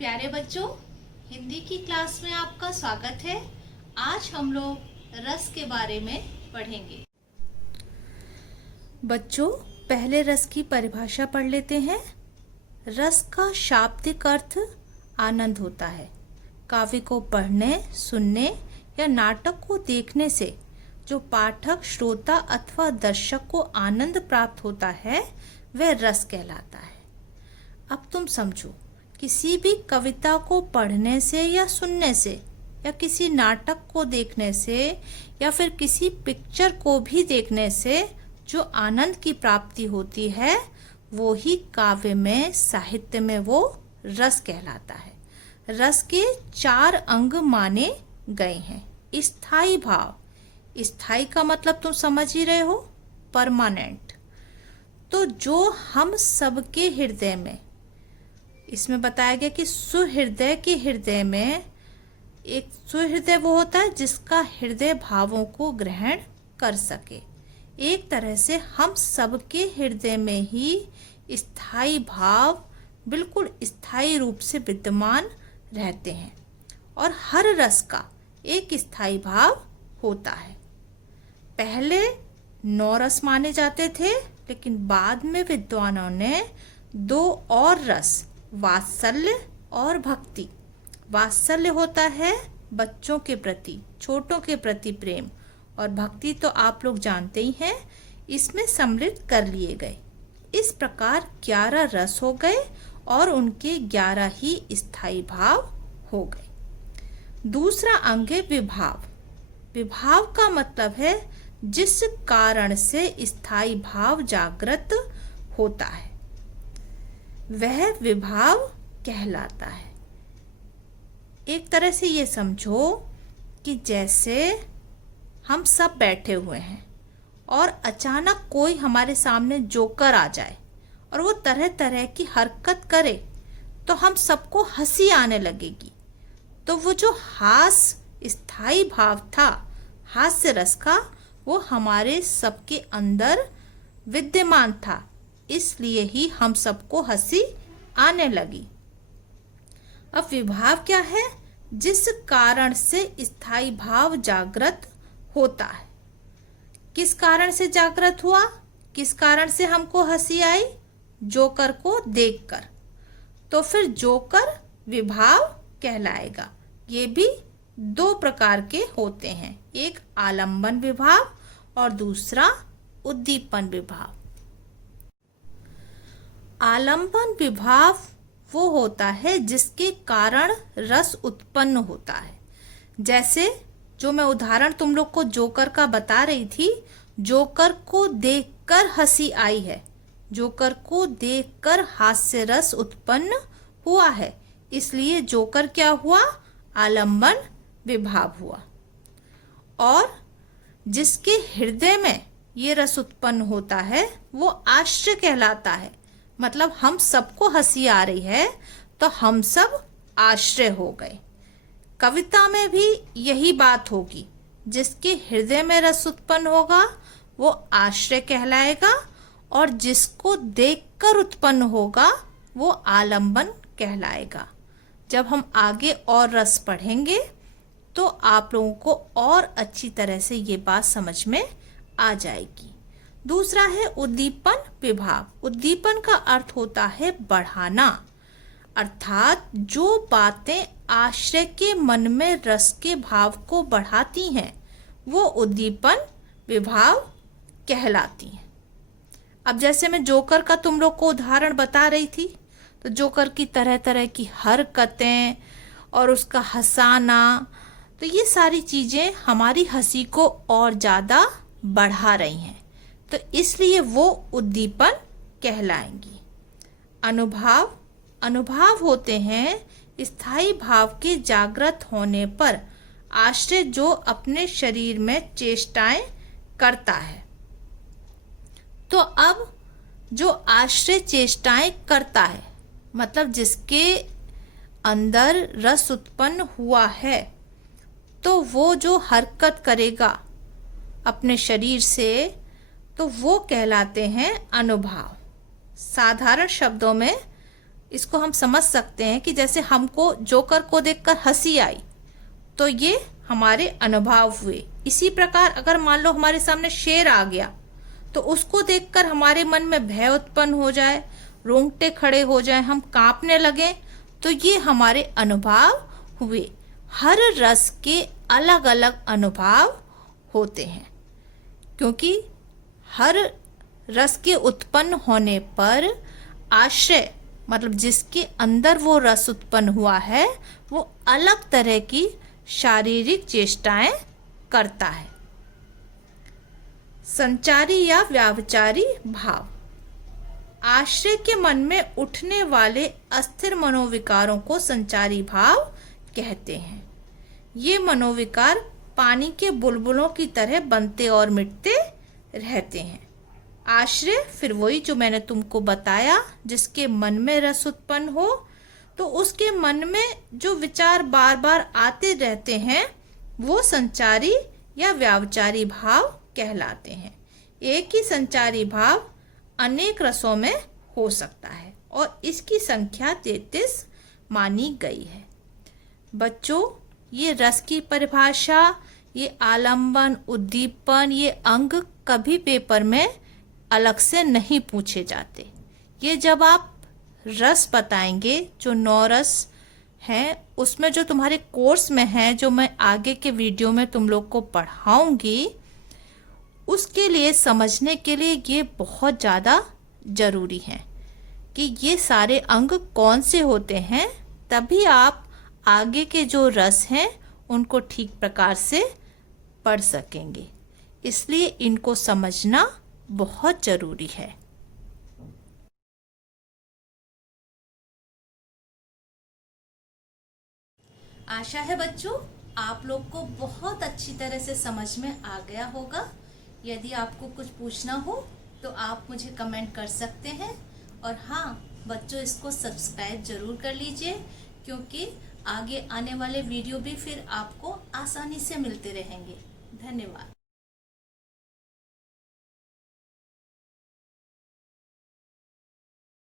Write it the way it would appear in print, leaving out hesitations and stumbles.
प्यारे बच्चों, हिंदी की क्लास में आपका स्वागत है। आज हम लोग रस के बारे में पढ़ेंगे। बच्चों, पहले रस की परिभाषा पढ़ लेते हैं। रस का शाब्दिक अर्थ आनंद होता है। काव्य को पढ़ने, सुनने या नाटक को देखने से जो पाठक, श्रोता अथवा दर्शक को आनंद प्राप्त होता है वह रस कहलाता है। अब तुम समझो, किसी भी कविता को पढ़ने से या सुनने से या किसी नाटक को देखने से या फिर किसी पिक्चर को भी देखने से जो आनंद की प्राप्ति होती है वो ही काव्य में, साहित्य में वो रस कहलाता है। रस के 4 अंग माने गए हैं। स्थायी भाव, स्थायी का मतलब तुम समझ ही रहे हो, परमानेंट। तो जो हम सबके हृदय में, इसमें बताया गया कि सुहृदय के हृदय में, एक सुहृदय वो होता है जिसका हृदय भावों को ग्रहण कर सके। एक तरह से हम सबके हृदय में ही स्थायी भाव बिल्कुल स्थायी रूप से विद्यमान रहते हैं और हर रस का एक स्थायी भाव होता है। पहले 9 रस माने जाते थे, लेकिन बाद में विद्वानों ने 2 और रस, वात्सल्य और भक्ति। वात्सल्य होता है बच्चों के प्रति, छोटों के प्रति प्रेम, और भक्ति तो आप लोग जानते ही हैं, इसमें सम्मिलित कर लिए गए। इस प्रकार 11 रस हो गए और उनके 11 ही स्थायी भाव हो गए। दूसरा अंग है विभाव। विभाव का मतलब है जिस कारण से स्थायी भाव जागृत होता है वह विभाव कहलाता है। एक तरह से ये समझो कि जैसे हम सब बैठे हुए हैं और अचानक कोई हमारे सामने जोकर आ जाए और वो तरह तरह की हरकत करे तो हम सबको हंसी आने लगेगी। तो वो जो हास्य स्थायी भाव था, हास्य रस का, वो हमारे सबके अंदर विद्यमान था, इसलिए ही हम सबको हंसी आने लगी। अब विभाव क्या है? जिस कारण से स्थायी भाव जागृत होता है। किस कारण से जागृत हुआ? किस कारण से हमको हंसी आई? जोकर को देखकर। तो फिर जोकर विभाव कहलाएगा। ये भी 2 प्रकार के होते हैं, एक आलंबन विभाव और दूसरा उद्दीपन विभाव। आलंबन विभाव वो होता है जिसके कारण रस उत्पन्न होता है। जैसे जो मैं उदाहरण तुम लोग को जोकर का बता रही थी, जोकर को देखकर हंसी आई है, जोकर को देखकर हास्य रस उत्पन्न हुआ है, इसलिए जोकर क्या हुआ? आलंबन विभाव हुआ। और जिसके हृदय में ये रस उत्पन्न होता है वो आश्रय कहलाता है। मतलब हम सबको हंसी आ रही है तो हम सब आश्रय हो गए। कविता में भी यही बात होगी, जिसके हृदय में रस उत्पन्न होगा वो आश्रय कहलाएगा और जिसको देखकर उत्पन्न होगा वो आलंबन कहलाएगा। जब हम आगे और रस पढ़ेंगे तो आप लोगों को और अच्छी तरह से ये बात समझ में आ जाएगी। दूसरा है उद्दीपन विभाव। उद्दीपन का अर्थ होता है बढ़ाना, अर्थात जो बातें आश्रय के मन में रस के भाव को बढ़ाती हैं वो उद्दीपन विभाव कहलाती हैं। अब जैसे मैं जोकर का तुम लोग को उदाहरण बता रही थी, तो जोकर की तरह तरह की हरकतें और उसका हंसाना, तो ये सारी चीज़ें हमारी हंसी को और ज़्यादा बढ़ा रही हैं, तो इसलिए वो उद्दीपन कहलाएंगी। अनुभाव, अनुभाव होते हैं स्थायी भाव के जागृत होने पर आश्रय जो अपने शरीर में चेष्टाएं करता है। तो अब जो आश्रय चेष्टाएं करता है, मतलब जिसके अंदर रस उत्पन्न हुआ है, तो वो जो हरकत करेगा अपने शरीर से, तो वो कहलाते हैं अनुभाव। साधारण शब्दों में इसको हम समझ सकते हैं कि जैसे हमको जोकर को देखकर हंसी आई तो ये हमारे अनुभव हुए। इसी प्रकार अगर मान लो हमारे सामने शेर आ गया तो उसको देखकर हमारे मन में भय उत्पन्न हो जाए, रोंगटे खड़े हो जाए, हम कांपने लगे, तो ये हमारे अनुभव हुए। हर रस के अलग अलग अनुभव होते हैं, क्योंकि हर रस के उत्पन्न होने पर आश्रय मतलब जिसके अंदर वो रस उत्पन्न हुआ है वो अलग तरह की शारीरिक चेष्टाएं करता है। संचारी या व्यावचारी भाव, आश्रय के मन में उठने वाले अस्थिर मनोविकारों को संचारी भाव कहते हैं। ये मनोविकार पानी के बुलबुलों की तरह बनते और मिटते रहते हैं। आश्रय फिर वही जो मैंने तुमको बताया, जिसके मन में रस उत्पन्न हो तो उसके मन में जो विचार बार बार आते रहते हैं वो संचारी या व्यावचारी भाव कहलाते हैं। एक ही संचारी भाव अनेक रसों में हो सकता है और इसकी संख्या 33 मानी गई है। बच्चों, ये रस की परिभाषा, ये आलंबन, उद्दीपन, ये अंग कभी पेपर में अलग से नहीं पूछे जाते। ये जब आप रस बताएंगे, जो 9 रस हैं, उसमें जो तुम्हारे कोर्स में है, जो मैं आगे के वीडियो में तुम लोग को पढ़ाऊंगी, उसके लिए समझने के लिए ये बहुत ज़्यादा ज़रूरी है कि ये सारे अंग कौन से होते हैं, तभी आप आगे के जो रस हैं उनको ठीक प्रकार से पढ़ सकेंगे। इसलिए इनको समझना बहुत ज़रूरी है। आशा है बच्चों आप लोग को बहुत अच्छी तरह से समझ में आ गया होगा। यदि आपको कुछ पूछना हो तो आप मुझे कमेंट कर सकते हैं। और हाँ बच्चों, इसको सब्सक्राइब जरूर कर लीजिए, क्योंकि आगे आने वाले वीडियो भी फिर आपको आसानी से मिलते रहेंगे। धन्यवाद।